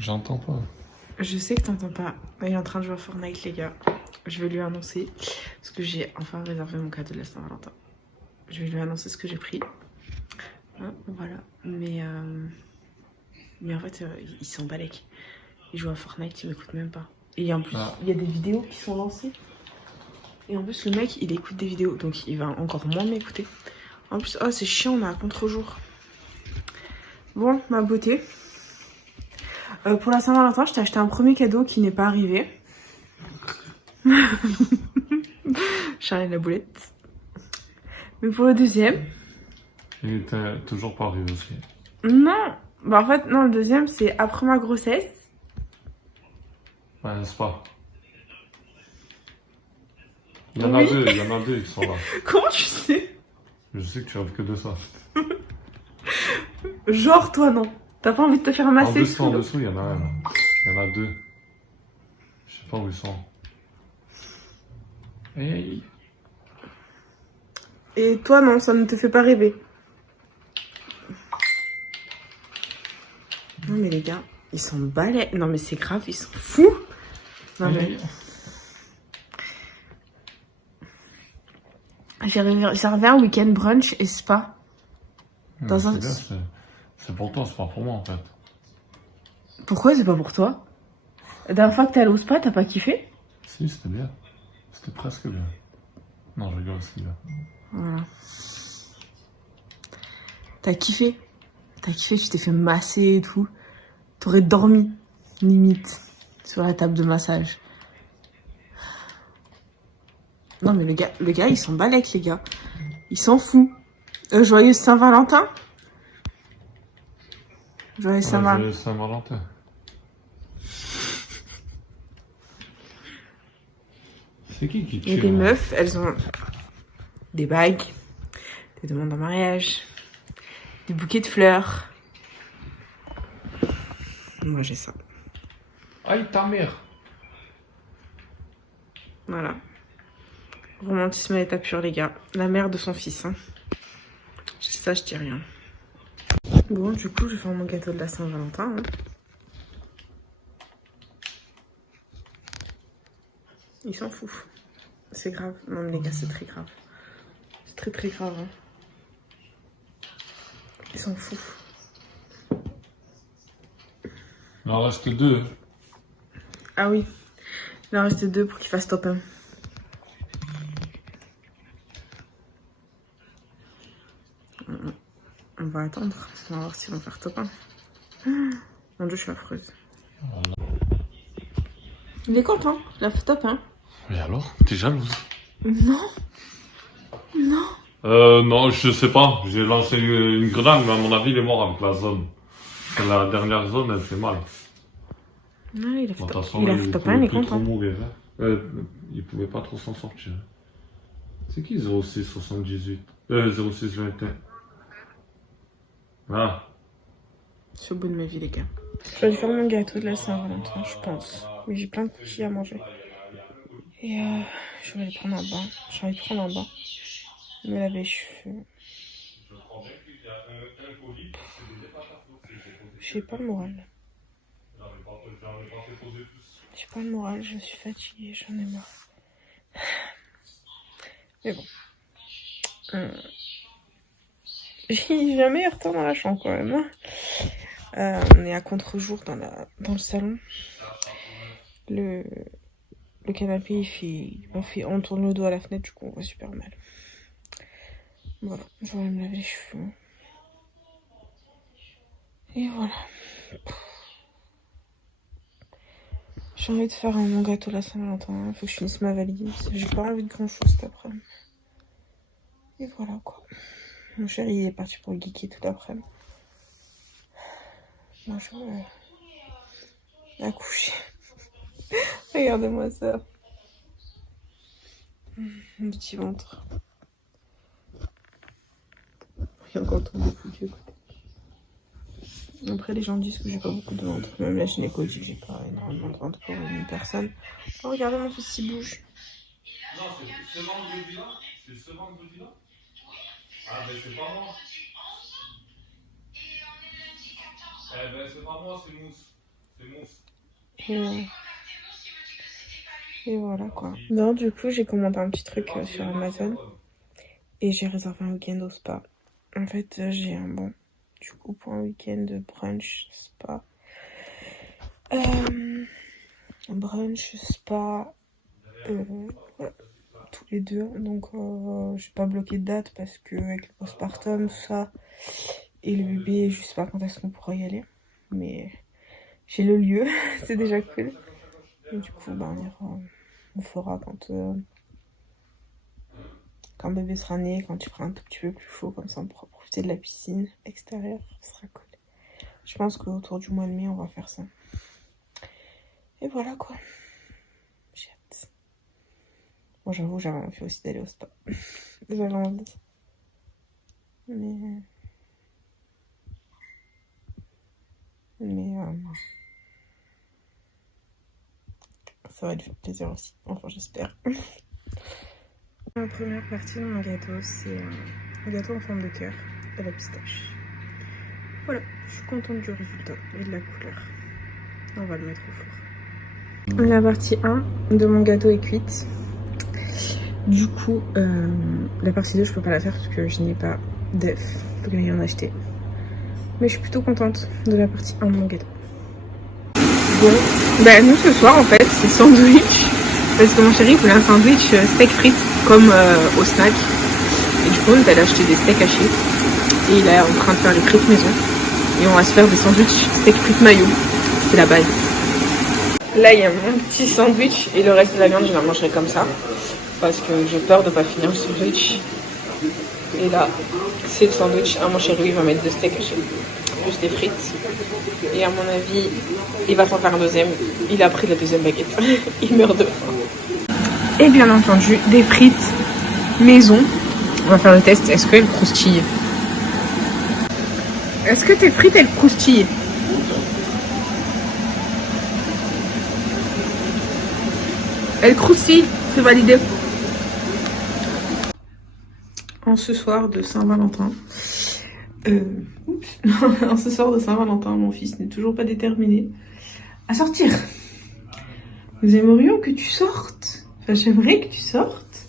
J'entends pas. Je sais que t'entends pas. Il est en train de jouer à Fortnite, les gars. Je vais lui annoncer. Parce que j'ai enfin réservé mon cadeau de la Saint-Valentin. Je vais lui annoncer ce que j'ai pris. Hein, voilà. Mais en fait, il s'en balèque. Il joue à Fortnite, il m'écoute même pas. Et en plus, il y a des vidéos qui sont lancées. Et en plus, le mec, il écoute des vidéos. Donc, il va encore moins m'écouter. En plus, oh, c'est chiant, on est à contre-jour. Bon, ma beauté. Pour la Saint-Valentin, je t'ai acheté un premier cadeau qui n'est pas arrivé. Charlie la boulette. Mais pour le deuxième... Il était toujours pas arrivé aussi. Non. Bah en fait, non, le deuxième, c'est après ma grossesse. Ouais, n'est-ce pas? Il y en a deux qui sont là. Comment tu sais? Je sais que tu rêves que de ça. Genre, toi, non. T'as pas envie de te faire masser? En dessous, il y en a un. Il y en a deux. Je sais pas où ils sont. Hey. Et toi, non, ça ne te fait pas rêver. Non, mais les gars, ils sont balais. Non, mais c'est grave, ils sont fous. Non, mais... J'ai réservé un week-end brunch et spa. Dans un... C'est pour toi, c'est pas pour moi, en fait. Pourquoi c'est pas pour toi? La dernière fois que t'es allé au spa, t'as pas kiffé? Si, c'était bien. C'était presque bien. Non, je rigole aussi, là. Voilà. T'as kiffé? T'as kiffé, tu t'es fait masser et tout. T'aurais dormi, limite, sur la table de massage. Non mais le gars, il s'en balèque, les gars. Il s'en fout. Joyeux Saint-Valentin. Joyeux Saint-Valentin. Joyeux Saint-Valentin. C'est qui tue? Et les meufs, elles ont des bagues, des demandes en mariage, des bouquets de fleurs. Moi, j'ai ça. Aïe, ta mère. Voilà. Romantisme à l'état pur, les gars. La mère de son fils. Hein. Je dis ça, je dis rien. Bon, du coup, je vais faire mon gâteau de la Saint-Valentin. Hein. Il s'en fout. C'est grave. Non, mais les gars, c'est très grave. C'est très, très grave. Hein. Il s'en fout. Il en reste deux. Ah oui. Il en reste deux pour qu'il fasse top 1. On va attendre. On va voir s'ils vont faire top 1. Mon dieu, je suis affreuse. Voilà. Il est content. Il a fait top 1. Et alors? T'es jalouse? Non. Non. Non, je sais pas. J'ai lancé une grenade, mais à mon avis, il est mort avec la zone. La dernière zone, elle fait mal. Ouais, il a fait Bon, top, façon, il a fait top 1, il est content. Mourir, hein. Il pouvait pas trop s'en sortir. C'est qui 06 78 06 21? Ah. Je suis au bout de ma vie, les gars. Je vais faire mon gâteau de la Saint-Valentin, je pense. Mais j'ai plein de cookies à manger. Et je vais aller prendre un bain. J'ai envie de prendre un bain. Me laver les cheveux. J'ai pas le moral. J'ai pas le moral, je suis fatiguée, j'en ai marre. Mais bon. J'ai un meilleur temps dans la chambre quand même. Hein. On est à contre-jour dans le salon. Le canapé, il fait... On tourne le dos à la fenêtre, du coup on voit super mal. Voilà, je vais aller me laver les cheveux. Et voilà. J'ai envie de faire mon gâteau la Saint-Valentin. Faut que je finisse ma valise. J'ai pas envie de grand chose cet après-midi. Et voilà quoi. Mon chéri il est parti pour le geeker tout l'après-midi. Moi je vais accoucher. Regardez-moi ça. Mon petit ventre. Il y a encore trop de foutu à côté. Après, les gens disent que j'ai pas beaucoup de ventre. Même la gynéco dit que j'ai pas énormément de ventre pour une personne. Oh, regardez mon fils, il bouge. Non, c'est ce vendredi-là. C'est ce vendredi-là. Ah, ben c'est pas moi. Eh ben c'est pas moi, c'est Mousse. Et, et voilà quoi. Non, du coup, j'ai commandé un petit truc sur Amazon. Et j'ai réservé un week-end au spa. En fait, j'ai un bon. Du coup, pour un week-end de brunch, spa. Brunch, spa. Voilà, tous les deux. Donc, je vais pas bloquer de date parce que avec le postpartum, tout ça. Et le bébé, je sais pas quand est-ce qu'on pourra y aller. Mais j'ai le lieu, c'est déjà cool. Et du coup, bah, on fera quand bébé sera né, quand il fera un tout petit peu plus chaud, comme ça on pourra profiter de la piscine extérieure, ce sera cool. Je pense qu'autour du mois de mai, on va faire ça. Et voilà quoi. J'ai hâte. Bon, j'avoue, j'avais envie aussi d'aller au spa. J'avais envie. Mais ça va lui faire plaisir aussi. Enfin, j'espère. La première partie de mon gâteau, c'est un gâteau en forme de cœur à la pistache. Voilà, je suis contente du résultat et de la couleur. On va le mettre au four. La partie 1 de mon gâteau est cuite. Du coup, la partie 2, je peux pas la faire parce que je n'ai pas d'œuf. Faut que j'aille en acheter. Mais je suis plutôt contente de la partie 1 de mon gâteau. Bon, bah nous ce soir en fait, c'est sandwich. Parce que mon chéri voulait un sandwich steak frites comme au snack. Et du coup, on est allé acheter des steaks hachés. Et il est en train de faire les frites maison. Et on va se faire des sandwichs steak frites mayo. C'est la base. Là, il y a mon petit sandwich et le reste de la viande, je la mangerai comme ça. Parce que j'ai peur de ne pas finir le sandwich. Et là, c'est le sandwich. Ah, mon chéri, il va mettre 2 steaks hachés. Plus des frites. Et à mon avis, il va s'en faire un deuxième. Il a pris la deuxième baguette. Il meurt de faim. Et bien entendu, des frites maison. On va faire le test. Est-ce qu'elles croustillent? Est-ce que tes frites, elles croustillent? Elles croustillent, c'est validé. En ce soir de Saint-Valentin, en ce soir de Saint-Valentin, mon fils n'est toujours pas déterminé à sortir. Nous aimerions que tu sortes. Enfin, j'aimerais que tu sortes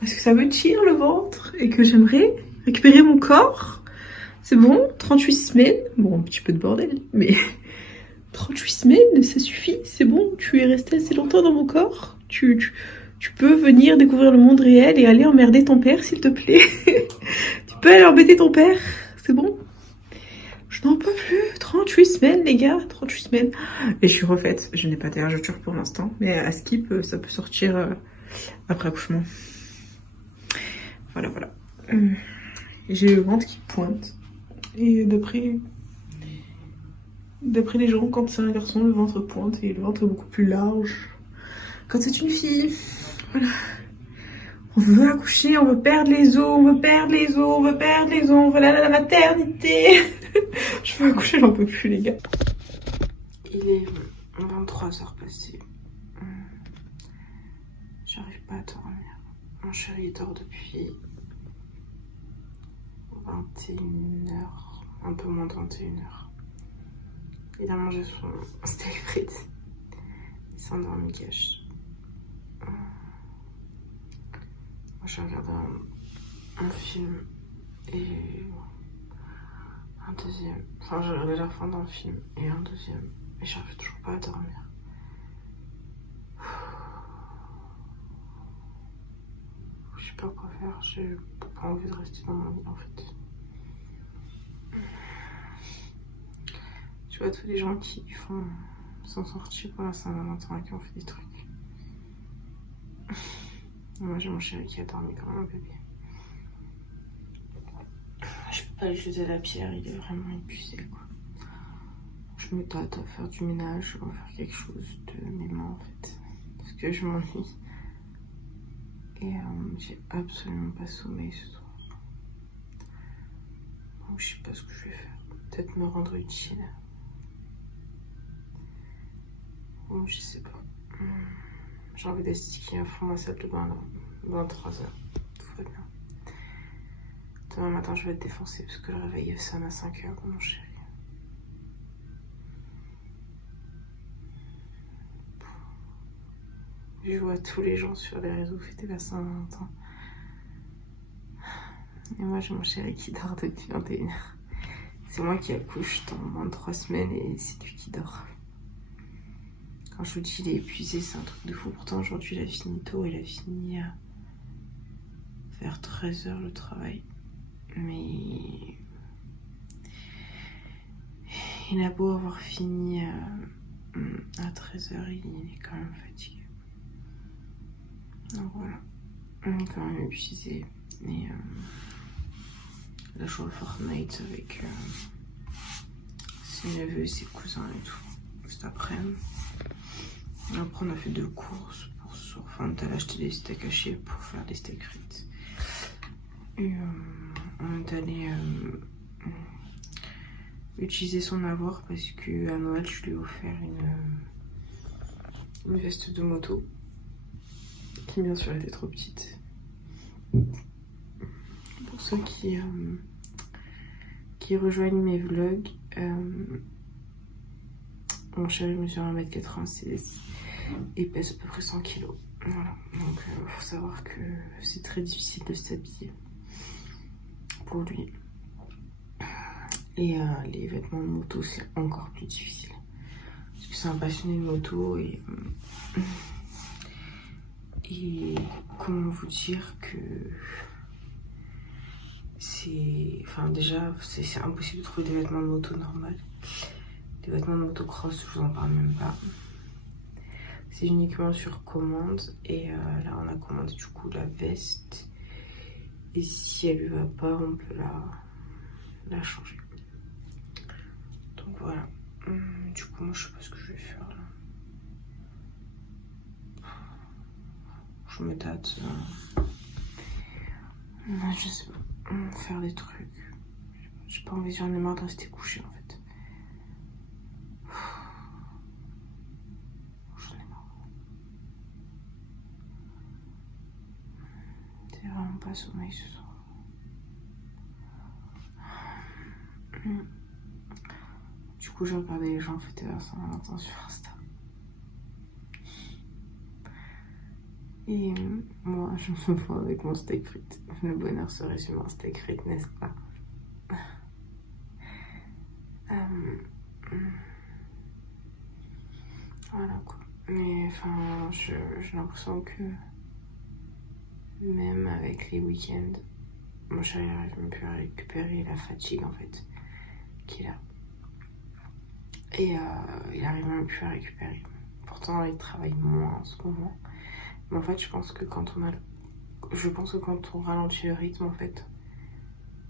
parce que ça me tire le ventre et que j'aimerais récupérer mon corps. C'est bon, 38 semaines. Bon, un petit peu de bordel, mais 38 semaines, ça suffit. C'est bon, tu es resté assez longtemps dans mon corps. Tu peux venir découvrir le monde réel et aller emmerder ton père, s'il te plaît. Tu peux aller embêter ton père, c'est bon. Je n'en peux plus. 38 semaines, les gars, 38 semaines. Et je suis refaite. Je n'ai pas d'ergoture pour l'instant, mais à Skip, ça peut sortir après accouchement. Voilà, voilà. J'ai le ventre qui pointe. Et d'après les gens, quand c'est un garçon, le ventre pointe et le ventre est beaucoup plus large. Quand c'est une fille, voilà. On veut accoucher, on veut perdre les os, on veut perdre les os, on veut perdre les os, on veut aller à la maternité. Je veux accoucher, j'en peux plus, les gars. Il est 23h passées. J'arrive pas à dormir. Mon chéri dort depuis 21h, un peu moins de 21h. Il a mangé son steak frites. Il s'est endormi cash. Moi, j'ai regardé un film et un deuxième. Enfin, j'ai regardé la fin d'un film et un deuxième. Et j'arrive toujours pas à dormir. Je sais pas quoi faire. J'ai pas envie de rester dans mon lit en fait. Je vois tous les gens qui sont sortis pour la Saint-Valentin et qui ont fait des trucs. Moi j'ai mon chéri qui a dormi comme un bébé. Je peux pas lui jeter la pierre, il est vraiment épuisé quoi. Je me tâte à faire du ménage ou à faire quelque chose de mes mains en fait. Parce que je m'ennuie. Et j'ai absolument pas sommeil ce soir. Donc je sais pas ce que je vais faire. Peut-être me rendre utile. Ou je sais pas. J'ai envie d'astiquer à fond ma salle de bain là. 23h. Tout va bien. Demain matin je vais être défoncée parce que le réveil sonne à 5h de mon chéri. Je vois tous les gens sur les réseaux fêter la Saint-Valentin. Et moi, j'ai mon chéri qui dort depuis 21h. C'est moi qui accouche dans moins de 3 semaines et c'est lui qui dort. Quand je vous dis il est épuisé, c'est un truc de fou. Pourtant, aujourd'hui, il a fini tôt. Il a fini vers 13h le travail. Mais il a beau avoir fini à 13h, il est quand même fatigué. Donc voilà, il est quand même épuisé. Et il a joué à Fortnite avec ses neveux et ses cousins et tout cet après-midi. Après on a fait 2 courses pour ce soir. Enfin, on est allé acheter des steaks hachés pour faire des steaks frites. Et on est allé utiliser son avoir parce que à Noël je lui ai offert une veste de moto qui bien sûr était trop petite. Pour ceux qui rejoignent mes vlogs, mon chéri mesure 1m86 et pèse à peu près 100 kg. Voilà, donc il faut savoir que c'est très difficile de s'habiller pour lui. Et les vêtements de moto, c'est encore plus difficile. Parce que c'est un passionné de moto et comment vous dire que c'est... Enfin déjà, c'est impossible de trouver des vêtements de moto normales. Des vêtements de motocross, je vous en parle même pas. C'est uniquement sur commande. Et là, on a commandé du coup la veste. Et si elle lui va pas, on peut la changer. Donc voilà. Du coup, moi, je sais pas ce que je vais faire là. Je me date. Je sais pas. Faire des trucs. J'ai pas envie, j'en ai marre de rester couché en fait. J'en ai marre. C'est vraiment pas sommeil ce soir. Du coup, j'ai regardé les gens fêter la Saint-Valentin sur Insta. Et moi, je me vois avec mon steak frites. Le bonheur se résume en steak frites, n'est-ce pas? Voilà quoi. Mais enfin, j'ai l'impression que même avec les week-ends, mon chéri n'arrive même plus à récupérer la fatigue en fait qu'il a. Et il arrive même plus à récupérer. Pourtant, il travaille moins en ce moment. Mais en fait, je pense que quand on ralentit le rythme, en fait,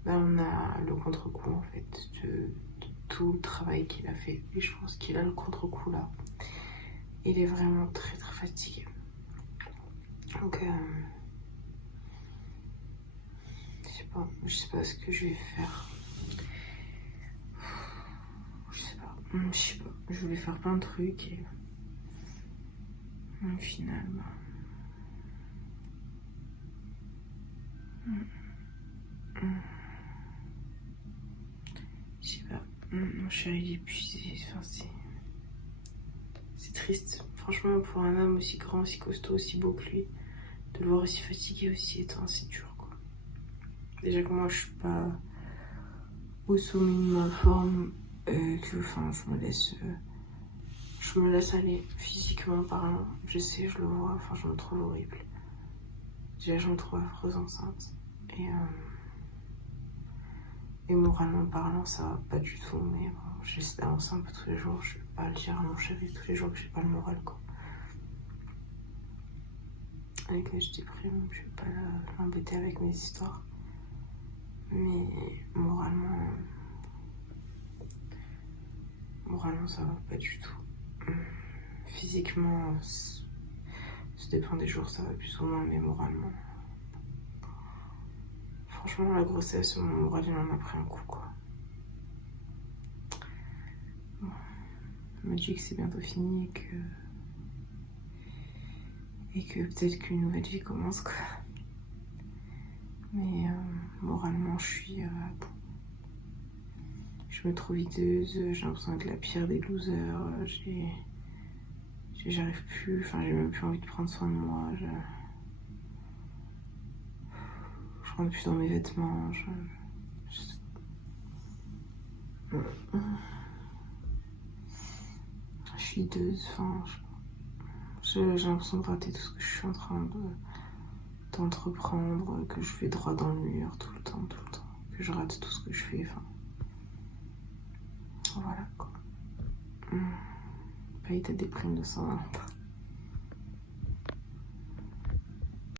ben on a le contre-coup, en fait, de tout le travail qu'il a fait. Et je pense qu'il a le contre-coup là. Il est vraiment très très fatigué. Donc, je sais pas ce que je vais faire. Je sais pas. Je voulais faire plein de trucs et au final, je sais pas. Mon chéri il est épuisé. Enfin, c'est triste. Franchement, pour un homme aussi grand, aussi costaud, aussi beau que lui, de le voir aussi fatigué aussi étant assez dur quoi. Déjà que moi je suis pas au sommet de ma forme, que enfin je me laisse aller physiquement parlant. Je sais, je le vois, enfin je me trouve horrible. Déjà je me trouve affreuse enceinte et moralement parlant ça va pas du tout, mais bon, j'essaie d'avancer un peu tous les jours. Je vais pas le dire à mon chéri tous les jours que j'ai pas le moral quoi. Avec mes je déprime, je vais pas l'embêter avec mes histoires. Mais moralement ça va pas du tout. Physiquement, ça dépend des jours, ça va plus ou moins, mais moralement. Franchement, la grossesse, mon moral il en a pris un coup quoi. Bon. On me dit que c'est bientôt fini et que peut-être qu'une nouvelle vie commence quoi. Mais moralement, je suis à bout. Je me trouve hideuse, j'ai l'impression d'être la pire des losers. J'ai Puis j'arrive plus, enfin j'ai même plus envie de prendre soin de moi. Je rentre plus dans mes vêtements. Je suis hideuse, enfin j'ai l'impression de rater tout ce que je suis en train d'entreprendre, que je vais droit dans le mur tout le temps, que je rate tout ce que je fais, enfin voilà quoi. Paye ta déprime de Saint-Valentin.